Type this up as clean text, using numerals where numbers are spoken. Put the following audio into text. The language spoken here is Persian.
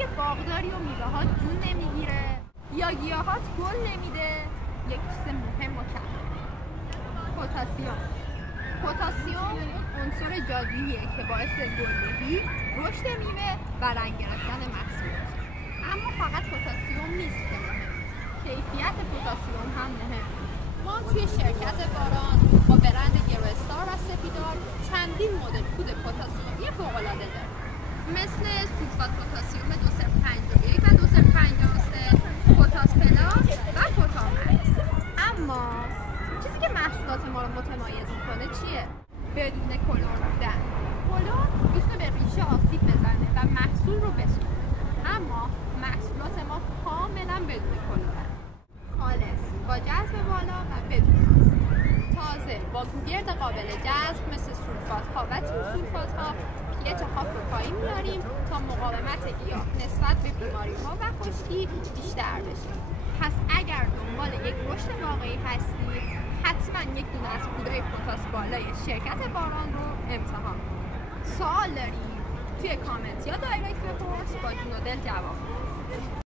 اگه باغداری و میوه‌هات جون نمیگیره یا گیاهات گل نمیده، یک چیز مهم و کم. پتاسیم عنصر جادوییه که باعث گلدهی، رشد میوه و رنگ گرفتن محصول. اما فقط پتاسیم نیست که مهم، کیفیت پتاسیم هم مهم. ما توی شرکت باران با برند گروستار و سپیدار چندین مدل کود پتاسیمی فوق‌العاده داریم، مثل سولفات پتاسیم 2,051 و 2,053، پتاس پلاس و پتامکس. اما چیزی که محصولات ما رو متمایز میکنه چیه؟ بدون کلور بودن. کلور میتونه به ریشه آسیب بزنه و محصول رو بسوزونه، اما محصولات ما کاملا بدون کلورن، خالص، با جذب بالا و بدون آسیب. تازه با گوگرد قابل جذب مثل سولفات ها و تیم سولفات ها pH خاک رو پایین میاریم تا مقاومت گیاه نسبت به بیماری ها و خشکی بیشتر بشه. پس اگر دنبال یک رشد واقعی هستی، حتما یک دونه از کودای پتاس بالای شرکت باران رو امتحان کن. سوال داری؟ توی کامنت یا دایرکت بپرس، با جون و دل جواب.